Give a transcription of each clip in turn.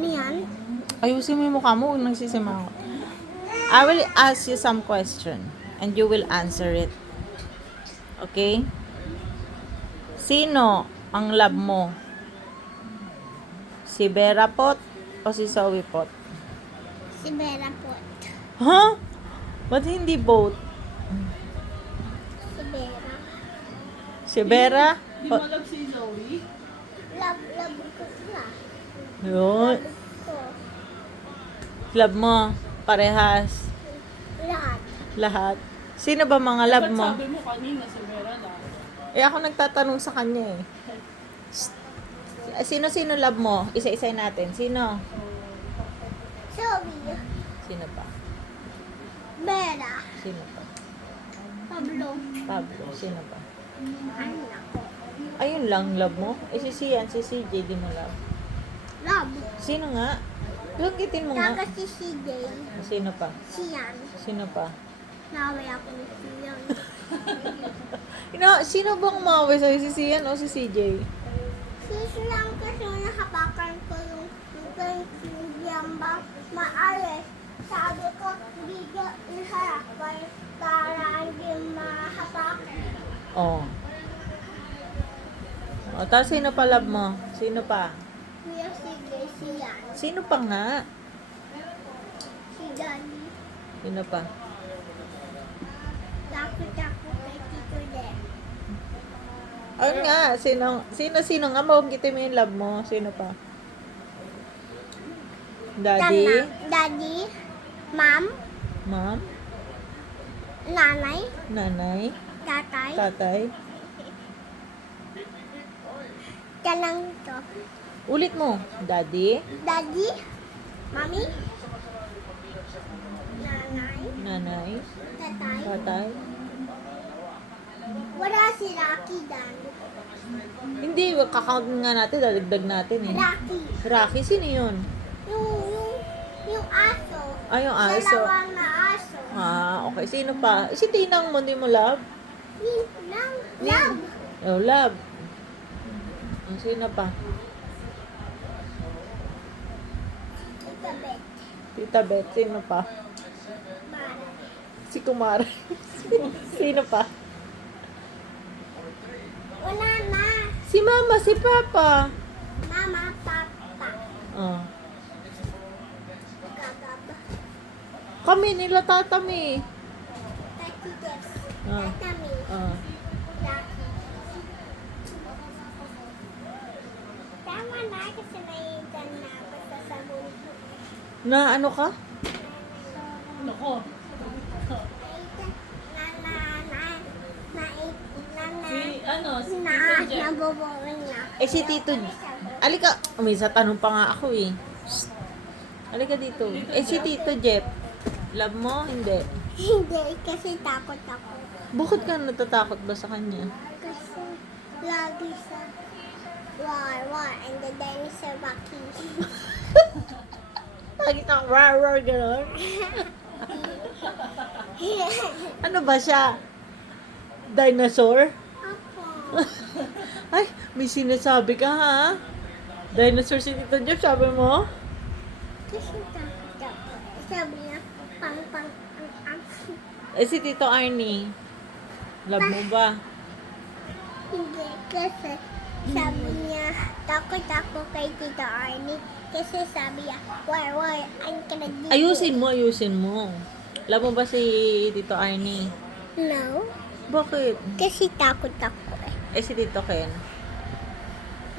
Ano yan? Ayusin mo yung mukha mo, huwag nagsisimangot. I will ask you some question and you will answer it. Okay? Sino ang love mo? Si Vera Pot o si Zoe Pot? Si Bella po. Huh? Ba't hindi both? Si Bella. Si Vera? Di mo love si Zoe? Love ko sila. Yun. Ko. Love mo? Parehas? Lahat. Lahat? Sino ba mga love Ba't mo? sabi mo kanina si Vera lang? Eh ako nagtatanong sa kanya eh. Sino love mo? Isa-isay natin. Sino? Zoe. Sino pa? Bella. Sino pa? Pablo. Pablo. Sino pa? Anak ko. Ayun lang, love mo? Eh si Sian, si CJ, di mo love. Love. Sino nga? Langgitin mo nga. Kaka si CJ. Sino pa? Siyan. Sino pa? Naway ako ni Siyan. Sino bang umaway sa'yo? Si Sian o si CJ? Si Siyan kasi nakapakan ko yung Siyan ba maalis. Sabi ko, bigyan iharap para hindi mahapakan. Oo. O, tapos sino pa love mo? Sino pa? Kuya CJ, Siyan. Sino pa nga? Si Daddy. Sino pa? Takot ako kay Tito Den. Ayun nga, sino nga? Mabugitin mo yung love mo. Sino pa? Daddy? Daddy, Mom, Mom? Nanay, Nanay? Tatay. Tatay? Yan lang ito. Ulit mo. Daddy? Daddy, Mommy, Nanay, Nanay? Tatay. Tatay? Wala si Rocky Dan. Hindi, kakount nga natin. Dadagdag natin eh. Rocky. Rocky, sino yun? Yung aso. Ay, yung aso. Dalawang na aso. Okay. Sino pa? Si Tinang mo, di mo love? Love. Oh, love. Sino pa? Tita Bet. Tita Beth. Sino pa? Mara. Si Kumara. Sino pa? Wala na. Si Mama, si Papa. Mama, Papa. Oh. Gagaba. Kami nila tatami. Tati Jeff. Ah. Tatami. Oh. Rocky. Tama na kasi naiitan na ako sa sabon ko. Na ano ka? Nako. Si Tito Jeff. Naboboring na. Eh si Tito. Alika. May sa tanong pa nga ako eh. Shh. Alika dito. Eh si Tito Jeff. Love mo? Hindi. Hindi, kasi takot ako. Bakit ka natatakot ba sa kanya? Kasi lagi sa war, and the dinosaur Rocky. Lagi kang rar gano'n. Ano ba siya? Dinosaur? Apo. Ay, may sinasabi ka ha? Dinosaur si Tito Jeff, sabi mo? Kasi takot ako. Sabi niya, pang, ang. Eh si Tito Arnie. Love mo ba? Hindi, kasi sabi niya, takot ako kay Tito Arnie. Kasi sabi niya, war, ang kanagigil. Ayusin mo. Love mo ba si Tito Arnie? No, Bakit? kasi takot ako eh. Eh si Tito Ken.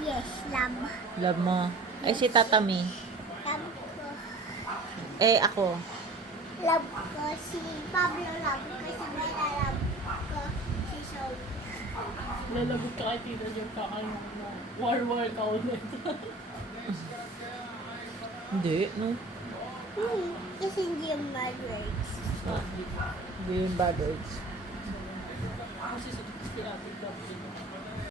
Yes, love. Love mo. Eh si Tatami. Love ko. Eh ako. Love ko si Pablo, love ko si Bella, love ko si Zoe. Lalabit ka kay Tito Jeff ka ano, war ka ulit. Hindi, no? Kasi hindi yung bad words. Hindi yung bad words. Kasi si Ate Gabi.